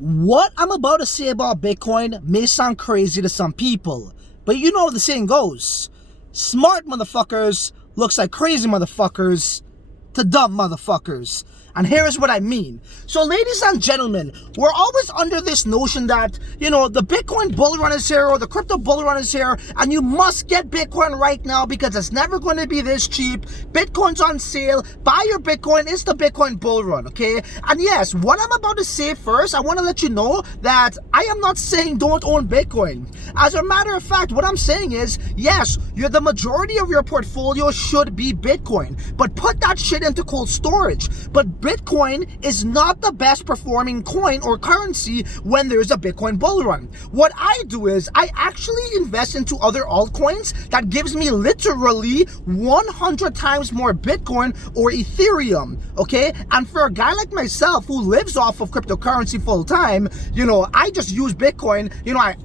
What I'm about to say about Bitcoin may sound crazy to some people, but you know how the saying goes. Smart motherfuckers looks like crazy motherfuckers to dumb motherfuckers. And here is what I mean. So ladies and gentlemen, we're always under this notion that, the Bitcoin bull run is here or the crypto bull run is here and you must get Bitcoin right now because it's never going to be this cheap. Bitcoin's on sale. Buy your Bitcoin. It's the Bitcoin bull run, okay? And yes, what I'm about to say first, I want to let you know that I am not saying don't own Bitcoin. As a matter of fact, what I'm saying is, yes, the majority of your portfolio should be Bitcoin, but put that shit into cold storage. But Bitcoin is not the best performing coin or currency when there's a Bitcoin bull run. What I do is I actually invest into other altcoins that gives me literally 100 times more Bitcoin or Ethereum, okay? And for a guy like myself who lives off of cryptocurrency full time, I just use Bitcoin,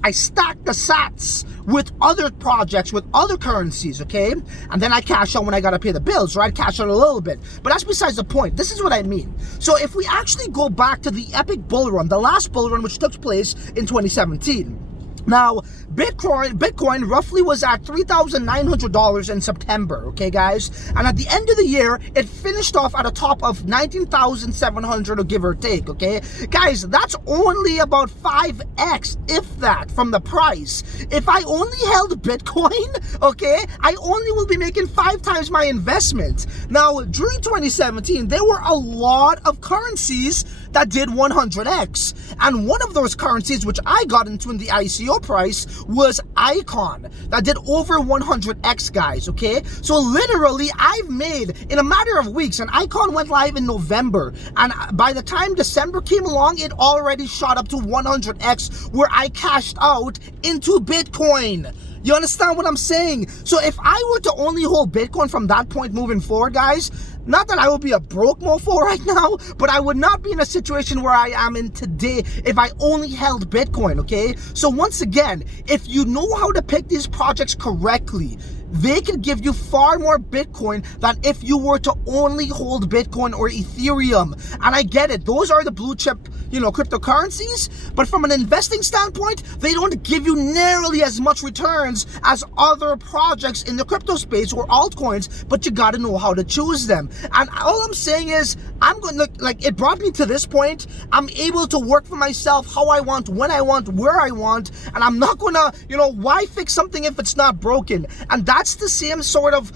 I stack the sats with other projects, with other currencies, okay? And then I cash out when I gotta pay the bills, right? Cash out a little bit. But that's besides the point. This is what I mean. So if we actually go back to the epic bull run, the last bull run which took place in 2017, now, Bitcoin roughly was at $3,900 in September, okay, guys? And at the end of the year, it finished off at a top of 19,700, give or take, okay? Guys, that's only about 5x, if that, from the price. If I only held Bitcoin, okay, I only will be making 5 times my investment. Now, during 2017, there were a lot of currencies that did 100x. And one of those currencies, which I got into in the ICO price, was Icon. That did over 100x, guys, okay? So literally, I've made, in a matter of weeks, and Icon went live in November, and by the time December came along, it already shot up to 100x, where I cashed out into Bitcoin. You understand what I'm saying? So if I were to only hold Bitcoin from that point moving forward, guys, not that I would be a broke mofo right now, but I would not be in a situation where I am in today if I only held Bitcoin, okay? So once again, if you know how to pick these projects correctly, they can give you far more Bitcoin than if you were to only hold Bitcoin or Ethereum. And I get it, those are the blue chip, cryptocurrencies, but from an investing standpoint, they don't give you nearly as much returns as other projects in the crypto space or altcoins, but you gotta know how to choose them. And all I'm saying is, it brought me to this point. I'm able to work for myself how I want, when I want, where I want, and I'm not gonna, why fix something if it's not broken? And that's the same sort of,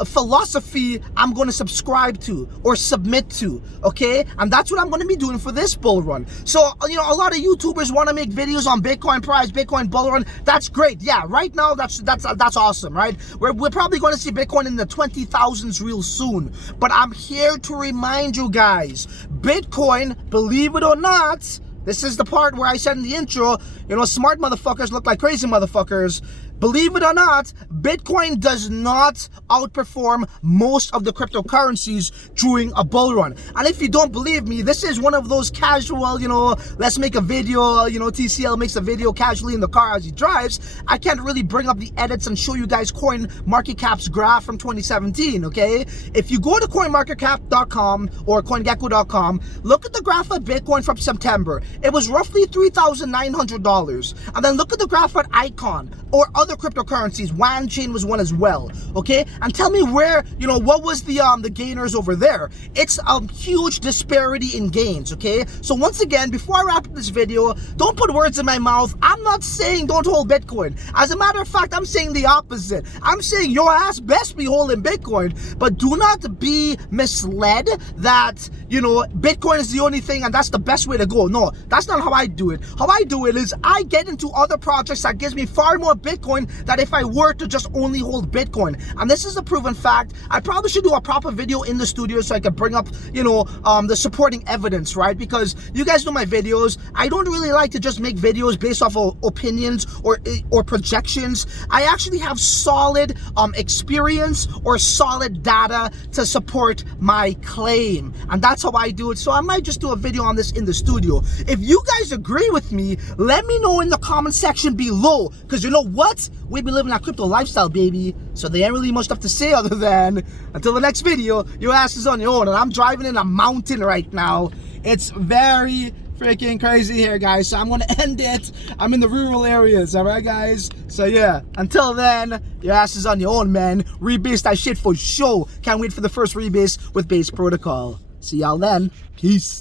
a philosophy I'm going to subscribe to or submit to, okay? And that's what I'm going to be doing for this bull run. So, a lot of YouTubers want to make videos on Bitcoin price, Bitcoin bull run. That's great. Yeah, right now, that's awesome, right? We're probably going to see Bitcoin in the 20,000s real soon. But I'm here to remind you guys, Bitcoin, believe it or not, this is the part where I said in the intro, smart motherfuckers look like crazy motherfuckers. Believe it or not, Bitcoin does not outperform most of the cryptocurrencies during a bull run. And if you don't believe me, this is one of those casual, let's make a video, TCL makes a video casually in the car as he drives. I can't really bring up the edits and show you guys coin market cap's graph from 2017, okay? If you go to coinmarketcap.com or coingecko.com, look at the graph of Bitcoin from September. It was roughly $3,900. And then look at the graph at Icon or other cryptocurrencies. WAN chain was one as well, okay? And tell me where, what was the gainers over there? It's a huge disparity in gains, okay? So once again, before I wrap up this video, don't put words in my mouth. I'm not saying don't hold Bitcoin. As a matter of fact, I'm saying the opposite. I'm saying your ass best be holding Bitcoin, but do not be misled that, Bitcoin is the only thing and that's the best way to go. No, that's not how I do it. How I do it is I get into other projects that gives me far more Bitcoin than if I were to just only hold Bitcoin. And this is a proven fact. I probably should do a proper video in the studio so I could bring up, the supporting evidence, right? Because you guys know my videos. I don't really like to just make videos based off of opinions or projections. I actually have solid experience or solid data to support my claim. And that's how I do it. So I might just do a video on this in the studio. If you guys agree with me, let me know in the comment section below. Because you know what? We be living our crypto lifestyle, baby. So there ain't really much stuff to say other than, until the next video, your ass is on your own. And I'm driving in a mountain right now It's very freaking crazy here, guys. So I'm gonna end it. I'm in the rural areas, alright, guys? So yeah, until then, your ass is on your own, man. Rebase that shit for sure. Can't wait for the first rebase with Base Protocol. See y'all then. Peace.